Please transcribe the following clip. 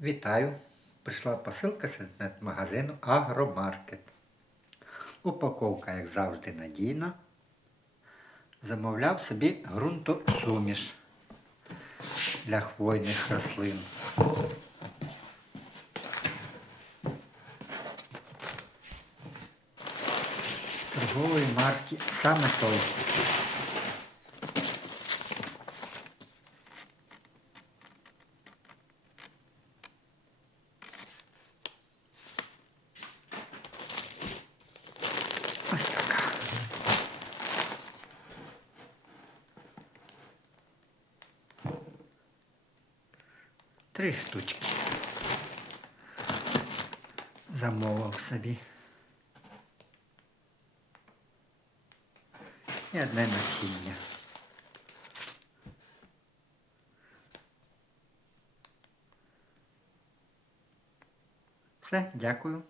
Вітаю! Прийшла посилка з інтернет-магазину Агромаркет. Упаковка, як завжди, надійна. Замовляв собі ґрунтосуміш для хвойних рослин. Торгової марки саме той. Ось така. Три штучки. Замовив собі. І одне насіння. Все, дякую.